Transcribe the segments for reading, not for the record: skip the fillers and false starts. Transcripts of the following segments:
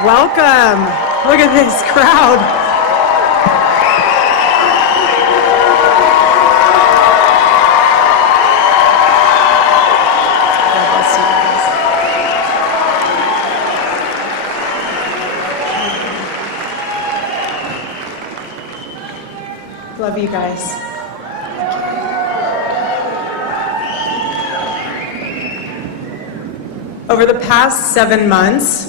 Welcome. Look at this crowd. Love you guys. Over the past 7 months,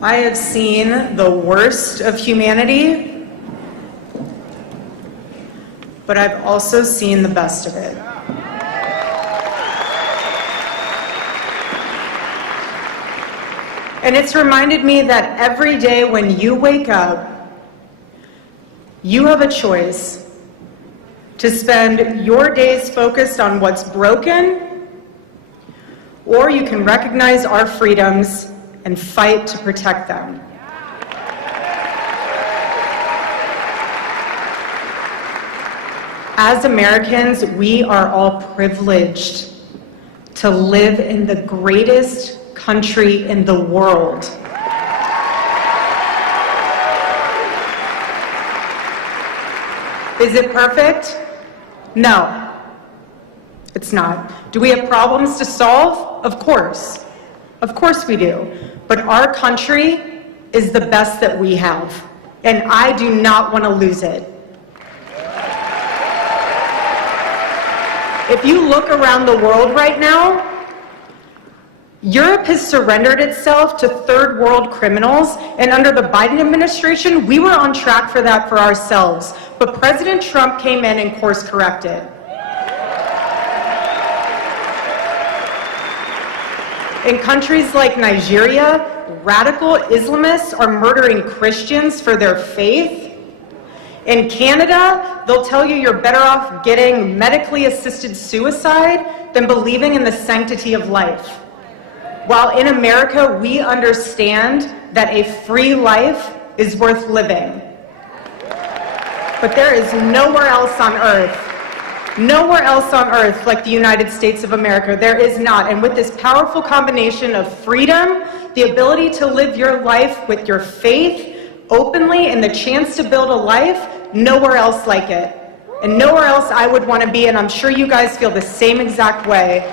I have seen the worst of humanity, but I've also seen the best of it. And it's reminded me that every day when you wake up, you have a choice to spend your days focused on what's broken, or you can recognize our freedoms and fight to protect them. As Americans, we are all privileged to live in the greatest country in the world. Is it perfect? No, it's not. Do we have problems to solve? Of course. Of course we do. But our country is the best that we have, and I do not want to lose it. If you look around the world right now, Europe has surrendered itself to third world criminals, and under the Biden administration, we were on track for that for ourselves. But President Trump came in and course corrected. In countries like Nigeria, radical Islamists are murdering Christians for their faith. In Canada, they'll tell you you're better off getting medically assisted suicide than believing in the sanctity of life. While in America, we understand that a free life is worth living. But there is nowhere else on earth like the United States of America. There is not. And with this powerful combination of freedom, the ability to live your life with your faith openly, and the chance to build a life, nowhere else like it. And nowhere else I would want to be, and I'm sure you guys feel the same exact way.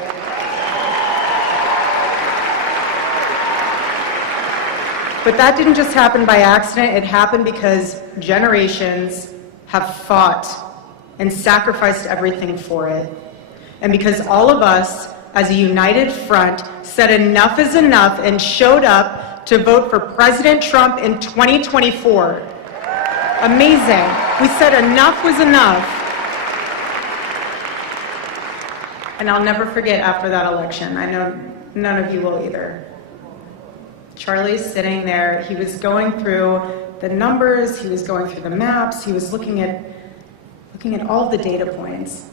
But that didn't just happen by accident. It happened because generations have fought and sacrificed everything for it. And because all of us, as a united front, said enough is enough and showed up to vote for President Trump in 2024. Amazing. We said enough was enough. And I'll never forget after that election. I know none of you will either. Charlie's sitting there. He was going through the numbers. He was going through the maps. He was looking at all the data points.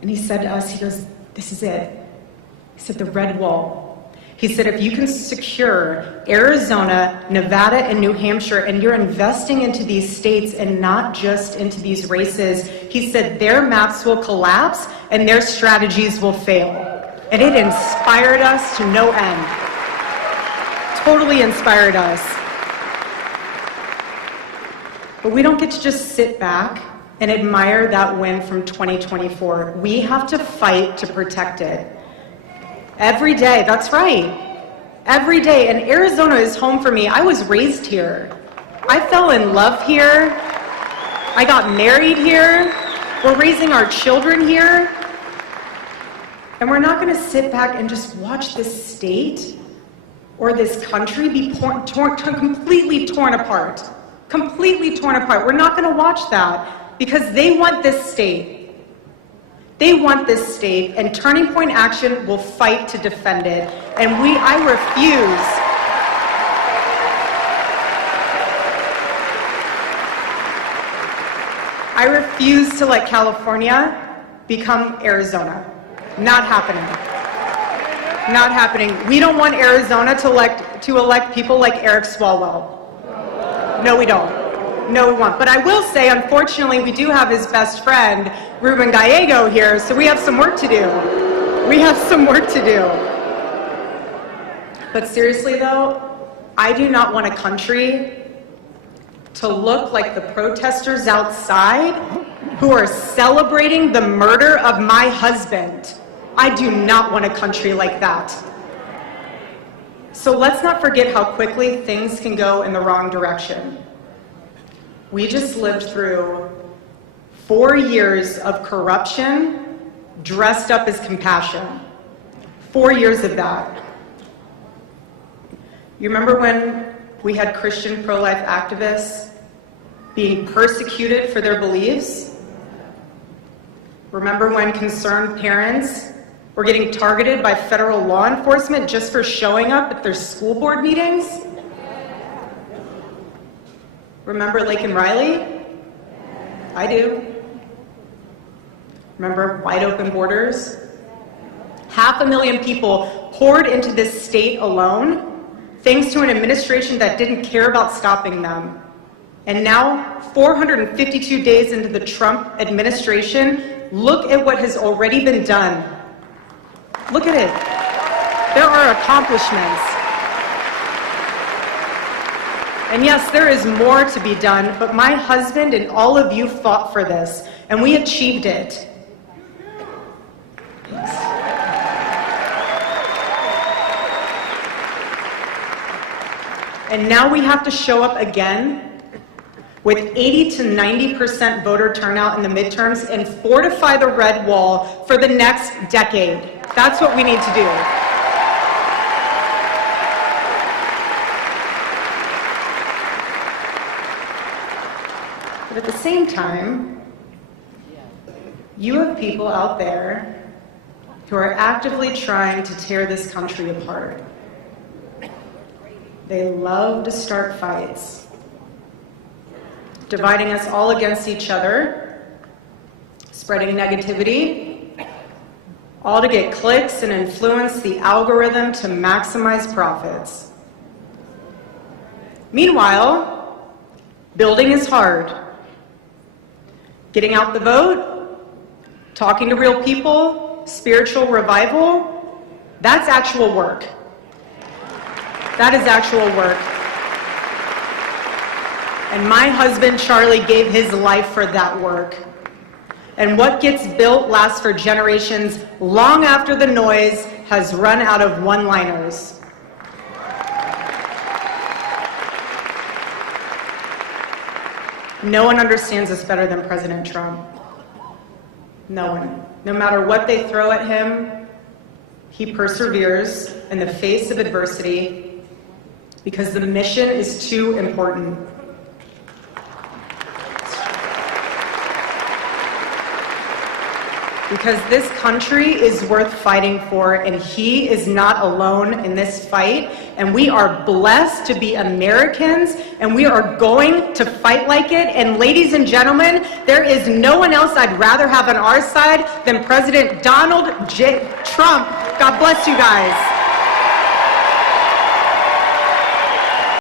And he said to us, he goes, "This is it." He said, "The red wall." He said, "If you can secure Arizona, Nevada, and New Hampshire, and you're investing into these states and not just into these races," he said, "their maps will collapse and their strategies will fail." And it inspired us to no end. Totally inspired us. But we don't get to just sit back and admire that win from 2024. We have to fight to protect it. Every day, that's right. Every day, and Arizona is home for me. I was raised here. I fell in love here. I got married here. We're raising our children here. And we're not gonna sit back and just watch this state or this country be completely torn apart. Completely torn apart. We're not gonna watch that because they want this state. They want this state, and Turning Point Action will fight to defend it. And I refuse to let California become Arizona. Not happening. Not happening. We don't want Arizona to elect people like Eric Swalwell. No, we don't. No, we won't. But I will say, unfortunately, we do have his best friend, Ruben Gallego, here, so we have some work to do. We have some work to do. But seriously though, I do not want a country to look like the protesters outside who are celebrating the murder of my husband. I do not want a country like that. So let's not forget how quickly things can go in the wrong direction. We just lived through 4 years of corruption dressed up as compassion. 4 years of that. You remember when we had Christian pro-life activists being persecuted for their beliefs? Remember when concerned parents were getting targeted by federal law enforcement just for showing up at their school board meetings? Remember Laken Riley? I do. Remember wide open borders? 500,000 people poured into this state alone, thanks to an administration that didn't care about stopping them. And now, 452 days into the Trump administration, look at what has already been done. Look at it. There are accomplishments. And yes, there is more to be done, but my husband and all of you fought for this, and we achieved it. And now we have to show up again with 80 to 90% voter turnout in the midterms and fortify the red wall for the next decade. That's what we need to do. But at the same time, you have people out there who are actively trying to tear this country apart. They love to start fights, dividing us all against each other, spreading negativity, all to get clicks and influence the algorithm to maximize profits. Meanwhile, building is hard. Getting out the vote, talking to real people, spiritual revival, that's actual work. That is actual work. And my husband, Charlie, gave his life for that work. And what gets built lasts for generations long after the noise has run out of one-liners. No one understands this better than President Trump. No one. No matter what they throw at him, he perseveres in the face of adversity because the mission is too important. Because this country is worth fighting for, and he is not alone in this fight. And we are blessed to be Americans, and we are going to fight like it. And ladies and gentlemen, there is no one else I'd rather have on our side than President Donald J. Trump. God bless you guys.